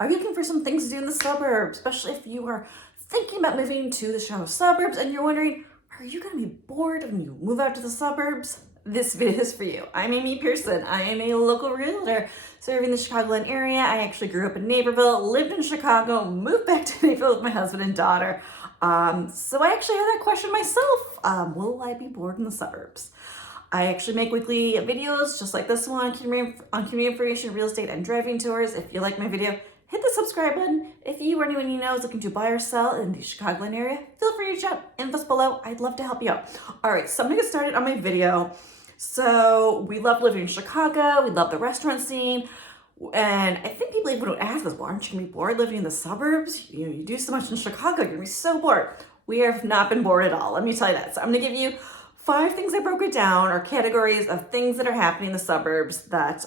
Are you looking for some things to do in the suburbs, especially if you are thinking about moving to the Chicago suburbs and you're wondering, are you going to be bored when you move out to the suburbs? This video is for you. I'm Amy Pearson. I am a local realtor serving the Chicagoland area. I actually grew up in Naperville, lived in Chicago, moved back to Naperville with my husband and daughter. So I actually have that question myself. Will I be bored in the suburbs? I actually make weekly videos just like this one on community information, real estate, and driving tours. If you like my video, hit the subscribe button. If you or anyone you know is looking to buy or sell in the Chicagoland area, feel free to reach out. Info's below. I'd love to help you out. All right, so I'm gonna get started on my video. So we love living in Chicago. We love the restaurant scene. And I think people even would ask us, well, aren't you gonna be bored living in the suburbs? You do so much in Chicago, you're gonna be so bored. We have not been bored at all, let me tell you that. So I'm gonna give you 5 things I broke it down, or categories of things that are happening in the suburbs that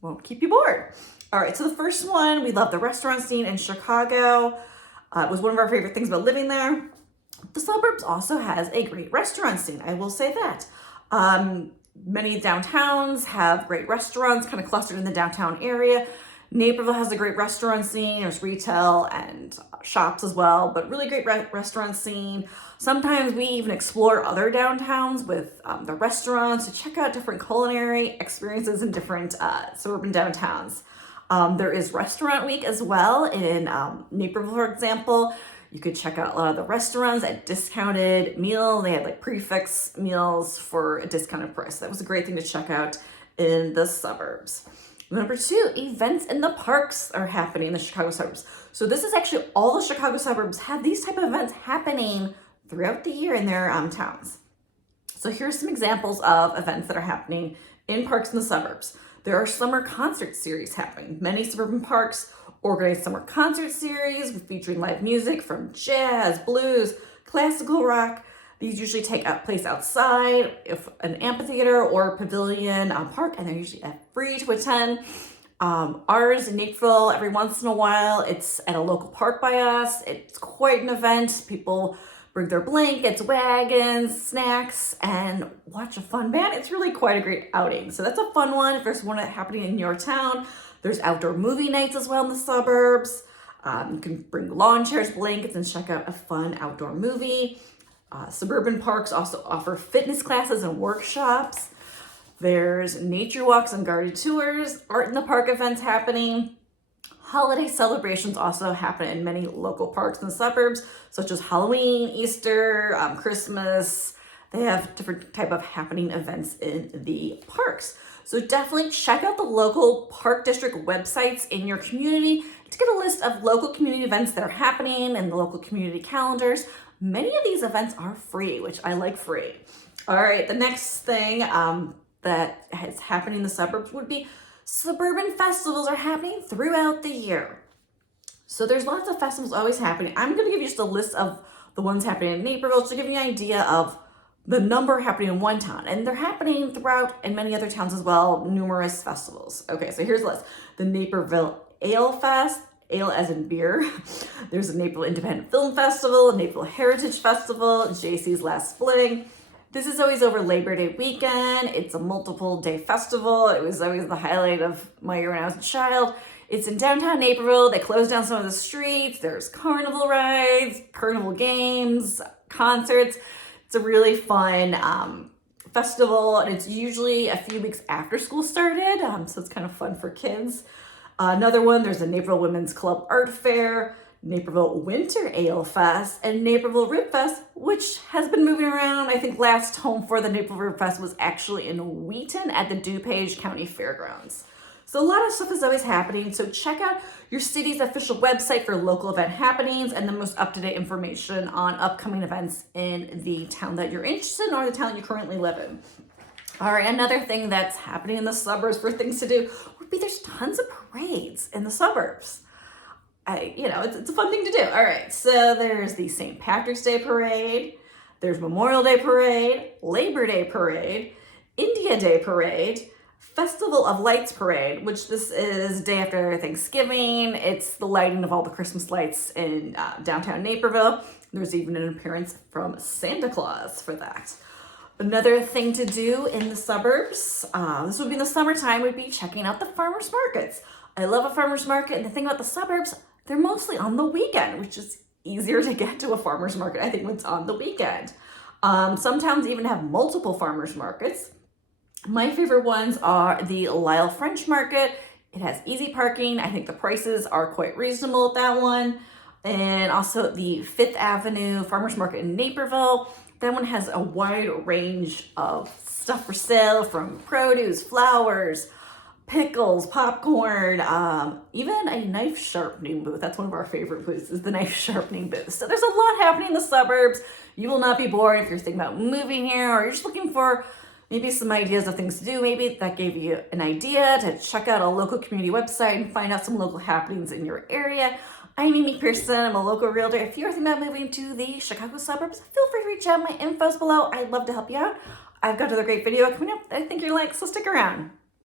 won't keep you bored. All right, so the first one, we love the restaurant scene in Chicago. It was one of our favorite things about living there. The suburbs also has a great restaurant scene, I will say that. Many downtowns have great restaurants kind of clustered in the downtown area. Naperville has a great restaurant scene. There's retail and shops as well, but really great restaurant scene. Sometimes we even explore other downtowns with the restaurants to check out different culinary experiences in different suburban downtowns. There is Restaurant Week as well in Naperville, for example. You could check out a lot of the restaurants at discounted meals. They had like prefix meals for a discounted price. That was a great thing to check out in the suburbs. Number 2, events in the parks are happening in the Chicago suburbs. So this is actually all the Chicago suburbs have these type of events happening throughout the year in their towns. So here's some examples of events that are happening in parks in the suburbs. There are summer concert series happening. Many suburban parks organize summer concert series featuring live music from jazz, blues, classical rock. These usually take place outside, if an amphitheater or pavilion park, and they're usually free to attend. Ours in Naperville, every once in a while, it's at a local park by us. It's quite an event. People bring their blankets, wagons, snacks, and watch a fun band. It's really quite a great outing. So that's a fun one. If there's one happening in your town, there's outdoor movie nights as well in the suburbs. You can bring lawn chairs, blankets, and check out a fun outdoor movie. Suburban parks also offer fitness classes and workshops. There's nature walks and guided tours, art in the park events happening. Holiday celebrations also happen in many local parks in the suburbs, such as Halloween, Easter, Christmas. They have different type of happening events in the parks. So definitely check out the local park district websites in your community to get a list of local community events that are happening and the local community calendars. Many of these events are free, which I like free. All right, the next thing that is happening in the suburbs would be suburban festivals are happening throughout the year. So there's lots of festivals always happening. I'm going to give you just a list of the ones happening in Naperville to give you an idea of the number happening in one town. And they're happening throughout in many other towns as well, numerous festivals. Okay, so here's the list. The Naperville Ale Fest, ale as in beer. There's a Naperville Independent Film Festival, a Naperville Heritage Festival, JC's Last Spring. This is always over Labor Day weekend. It's a multiple day festival. It was always the highlight of my year when I was a child. It's in downtown Naperville. They closed down some of the streets. There's carnival rides, carnival games, concerts. It's a really fun festival, and it's usually a few weeks after school started, so it's kind of fun for kids. Another one, there's the Naperville Women's Club Art Fair, Naperville Winter Ale Fest, and Naperville Rib Fest, which has been moving around. I think last home for the Naperville Rib Fest was actually in Wheaton at the DuPage County Fairgrounds. So a lot of stuff is always happening. So check out your city's official website for local event happenings and the most up-to-date information on upcoming events in the town that you're interested in or the town you currently live in. All right, another thing that's happening in the suburbs for things to do would be there's tons of parades in the suburbs. It's a fun thing to do. All right, so there's the St. Patrick's Day Parade, there's Memorial Day Parade, Labor Day Parade, India Day Parade, Festival of Lights Parade, which this is day after Thanksgiving. It's the lighting of all the Christmas lights in downtown Naperville. There's even an appearance from Santa Claus for that. Another thing to do in the suburbs, this would be in the summertime, would be checking out the farmers markets. I love a farmer's market, and the thing about the suburbs, they're mostly on the weekend, which is easier to get to a farmer's market, I think, when it's on the weekend. Some towns even have multiple farmer's markets. My favorite ones are the Lyle French Market. It has easy parking. I think the prices are quite reasonable at that one. And also the Fifth Avenue Farmers Market in Naperville. That one has a wide range of stuff for sale, from produce, flowers, pickles, popcorn, even a knife sharpening booth. That's one of our favorite booths, is the knife sharpening booth. So there's a lot happening in the suburbs. You will not be bored if you're thinking about moving here, or you're just looking for maybe some ideas of things to do. Maybe that gave you an idea to check out a local community website and find out some local happenings in your area. I'm Amy Pearson. I'm a local realtor. If you're thinking about moving to the Chicago suburbs, feel free to reach out. My info's below. I'd love to help you out. I've got another great video coming up that I think you'll like, so stick around.